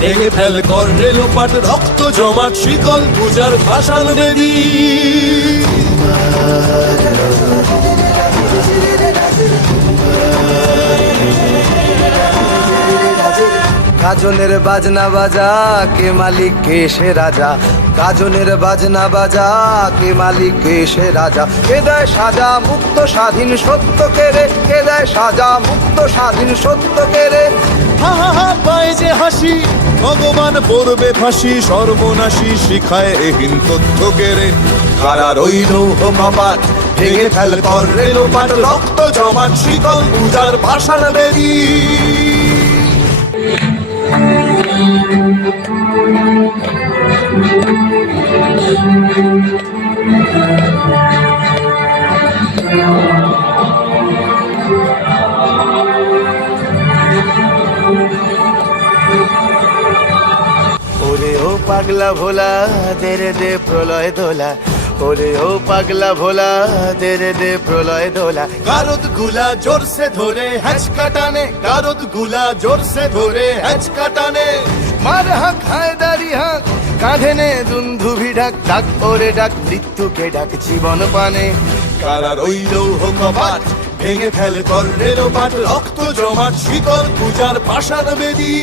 ভেঙে ফেল কর রেলোপাট রক্ত জমাট শিকল পূজার ভাষান বেদী। গাজনের বাজনা বাজা, কে মালিক, কে সে রাজা? গাজনের বাজনা বাজা, কে মালিক, কে সে রাজা? কে দেয় সাজা মুক্ত স্বাধীন সত্য কে রে? কে দেয় সাজা মুক্ত স্বাধীন সত্য কেড়ে হা হা হা পায় যে হাসি ভগবান পড়বে ফাঁসি সর্বনাশী শিখায় এহীন তথ্য কেড়ে কারা রইল কপাট ভেঙে ফেল কর রেলোপাট রক্ত জমাট শীতল পূজার ভাষার বেরি ওরে পাগলা ভোলা দে রে দে প্রলয় দোলা। ওরে ও পাগলা ভোলা দে রে দে প্রলয় দোলা। গারদগুলা জোরসে ধরে হ্যাচ কাটানে, গারদগুলা জোরসে ধরে হ্যাচ কাটানে। মার হাক, হায় দাড়ি হাক, কাঁধে নে দুন্ধুভি ডাক ডাক ওরে ডাক, মৃত্যুকে ডাক জীবন পানে। কারা রইল কপাট ভেঙে ফেল কর রেলোপাট রক্ত জমাট, শীতল পূজার ভাষার বেদী।